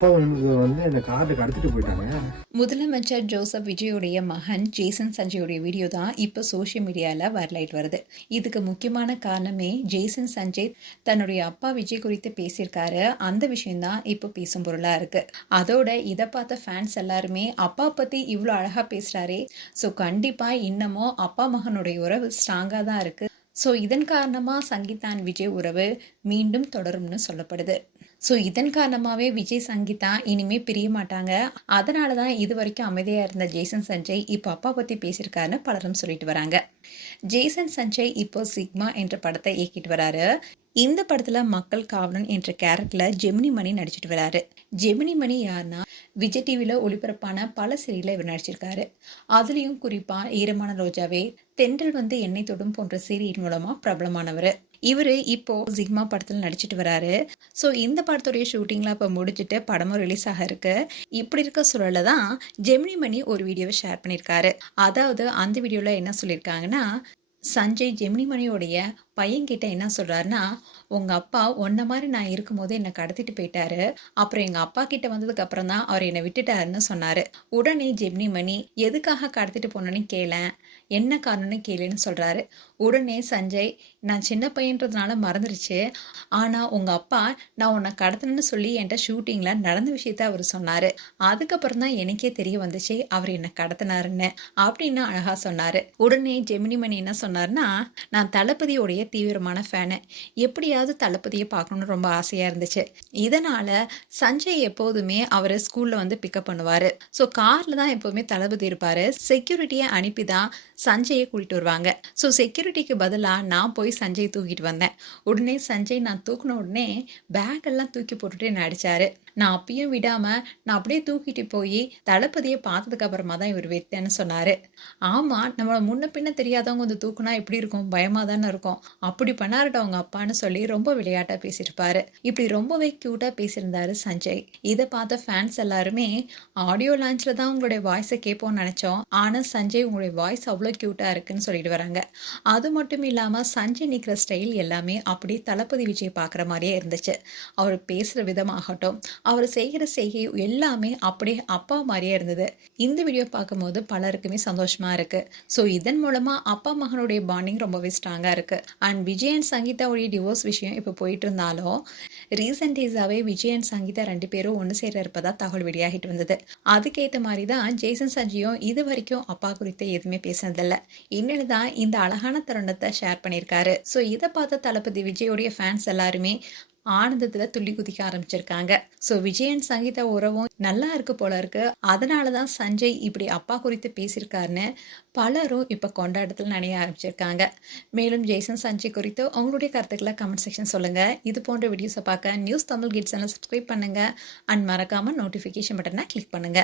அப்பா வந்து என்ன கார்ல கடத்திட்டு போயிட்டாங்க. முதலமைச்சர் ஜோசப் விஜயுடைய மகன் ஜேசன் சஞ்சயோடைய வீடியோ தான் இப்போ சோஷியல் மீடியாவில் வைரலாயிட்டு வருது. இதுக்கு முக்கியமான காரணமே ஜேசன் சஞ்சய் தன்னுடைய அப்பா விஜய் குறித்து பேசியிருக்காரு. அந்த விஷயம்தான் இப்போ பேசும் பொருளா இருக்கு. அதோட இதை பார்த்த ஃபேன்ஸ் எல்லாருமே அப்பா பத்தி இவ்வளோ அழகா பேசுறாரே, ஸோ கண்டிப்பா இன்னமும் அப்பா மகனுடைய உறவு ஸ்ட்ராங்கா தான் இருக்கு. ஸோ இதன் காரணமாக சங்கீதா அண்ட் விஜய் உறவு மீண்டும் தொடரும்னு சொல்லப்படுது. ஸோ இதன் காரணமாகவே விஜய் சங்கீதா இனிமேல் பிரிய மாட்டாங்க. அதனால தான் இது வரைக்கும் அமைதியாக இருந்த ஜேசன் சஞ்சய் இப்போ அப்பா பற்றி பேசியிருக்காருன்னு பலரும் சொல்லிட்டு வராங்க. ஜேசன் சஞ்சய் இப்போ சிக்மா என்ற படத்தை இயக்கிட்டு வராரு. இந்த படத்துல மக்கள் காவலன் என்ற கேரக்டர்ல ஜெமினி மணி நடிச்சிட்டு வராரு. ஜெமினி மணி யாருன்னா விஜய் டிவில ஒளிபரப்பான பல சீரியல்ல இவர் நடிச்சிருக்காரு. அதுலயும் குறிப்பா ஈரமான ரோஜாவே, தென்றல் வந்து எண்ணெய் தொடும் போன்ற சீரியல் மூலமா பிரபலமானவர். இவரு இப்போ சிக்மா படத்துல நடிச்சிட்டு வராரு. ஸோ இந்த படத்துடைய ஷூட்டிங்லாம் இப்போ முடிச்சுட்டு படமும் ரிலீஸ் ஆக இருக்கு. இப்படி இருக்க சூழல்ல தான் ஜெமினி மணி ஒரு வீடியோவை ஷேர் பண்ணியிருக்காரு. அதாவது அந்த வீடியோல என்ன சொல்லியிருக்காங்கன்னா, சஞ்சய் ஜெமினி மணியோடைய பையன்கிட்ட என்ன சொல்றாருன்னா, உங்க அப்பா உன்ன மாதிரி நான் இருக்கும்போது என்னை கடத்திட்டு போயிட்டாரு. அப்புறம் எங்க அப்பா கிட்ட வந்ததுக்கு அப்புறம் தான் அவர் என்னை விட்டுட்டாருன்னு சொன்னாரு. உடனே ஜெமினி மணி எதுக்காக கடத்திட்டு போனேன்னு கேளேன், என்ன காரணம்னு கேளுன்னு சொல்றாரு. உடனே சஞ்சய், நான் சின்ன பையன்றதுனால மறந்துருச்சு, ஆனா உங்க அப்பா நான் உன்னை கடத்தினு சொல்லி என்கிட்ட ஷூட்டிங்ல நடந்த விஷயத்த அவர் சொன்னாரு. அதுக்கப்புறம் தான் எனக்கே தெரிய வந்துச்சு அவர் என்னை கடத்தினாருன்னு அப்படின்னு அழகா சொன்னாரு. உடனே ஜெமினி மணி என்ன சொன்னார்னா, நான் தளபதியோடைய தீவிரமான ஃபேனு, எப்படியாவது தளபதியை பார்க்கணுன்னு ரொம்ப ஆசையாக இருந்துச்சு. இதனால் சஞ்சய் எப்போதுமே அவர் ஸ்கூலில் வந்து பிக்கப் பண்ணுவார். ஸோ காரில் தான் எப்போதுமே தளபதி இருப்பார். செக்யூரிட்டியை அனுப்பி தான் சஞ்சயை கூட்டிகிட்டு வருவாங்க. ஸோ செக்யூரிட்டிக்கு பதிலாக நான் போய் சஞ்சய் தூக்கிட்டு வந்தேன். உடனே சஞ்சய் நான் தூக்கின உடனே பேக்கெல்லாம் தூக்கி போட்டுட்டு என்ன அடித்தார். நான் அப்பயும் விடாமல் நான் அப்படியே தூக்கிட்டு போய் தளபதியை பார்த்ததுக்கு அப்புறமா தான் இவர் வெத்தேன்னு சொன்னார். ஆமாம், நம்மளை முன்ன பின்ன தெரியாதவங்க வந்து தூக்குனா எப்படி இருக்கும், பயமாக தானே இருக்கும். அப்படி பண்ணாருட்ட அவங்க அப்பான்னு சொல்லி ரொம்ப விளையாட்டாக பேசியிருப்பாரு. இப்படி ரொம்பவே க்யூட்டாக பேசியிருந்தாரு சஞ்சய். இதை பார்த்த ஃபேன்ஸ் எல்லாருமே ஆடியோ லான்ச்சில் தான் உங்களுடைய வாய்ஸை கேட்போம்னு நினச்சோம், ஆனால் சஞ்சய் உங்களுடைய வாய்ஸ் அவ்வளோ க்யூட்டாக இருக்குன்னு சொல்லிட்டு வராங்க. அது மட்டும் இல்லாமல் சஞ்சய் நிற்கிற ஸ்டைல் எல்லாமே அப்படியே தளபதி விஜய் பார்க்குற மாதிரியே இருந்துச்சு. அவர் பேசுகிற விதமாகட்டும், அவர் செய்கிற செய்கை எல்லாமே அப்படியே அப்பா மாதிரியே இருந்தது. இந்த வீடியோ பார்க்கும்போது பலருக்குமே சந்தோஷமாக இருக்குது. ஸோ இதன் மூலமாக அப்பா மகனுடைய பாண்டிங் ரொம்பவே ஸ்ட்ராங்காக இருக்குது. அண்ட் விஜய் அண்ட் சங்கீதாவுடைய டிவோர்ஸ் விஷயம் இப்போ போயிட்டு இருந்தாலும் ரீசெண்ட் டேஸாகவே விஜய் அண்ட் சங்கீதா 2 பேரும் ஒன்று சேர இருப்பதா தகவல் வெளியாகிட்டு வந்தது. அதுக்கேற்ற மாதிரி தான் ஜேசன் சஞ்சயும் இது வரைக்கும் அப்பா குறித்து எதுவுமே பேசினதில்லை. இன்னொன்று தான் இந்த அழகான தருணத்தை ஷேர் பண்ணியிருக்காரு. ஸோ இதை பார்த்த தளபதி விஜயோடைய ஃபேன்ஸ் எல்லாருமே ஆனந்தத்தில் துள்ளி குதிக்க ஆரம்பிச்சிருக்காங்க. ஸோ விஜய் அண்ட் சங்கீதா உறவும் நல்லா இருக்கு போல இருக்கு. அதனால தான் சஞ்சய் இப்படி அப்பா குறித்து பேசியிருக்காருன்னு பலரும் இப்போ கொண்டாட்டத்தில் நினைய ஆரம்பிச்சிருக்காங்க. மேலும் ஜேசன் சஞ்சய் குறித்து உங்களுடைய கருத்துக்களை கமெண்ட் செக்ஷன் சொல்லுங்கள். இது போன்ற வீடியோஸை பார்க்க news Tamil kids channel subscribe பண்ணுங்கள். அண்ட் மறக்காமல் நோட்டிஃபிகேஷன் பட்டனை கிளிக் பண்ணுங்கள்.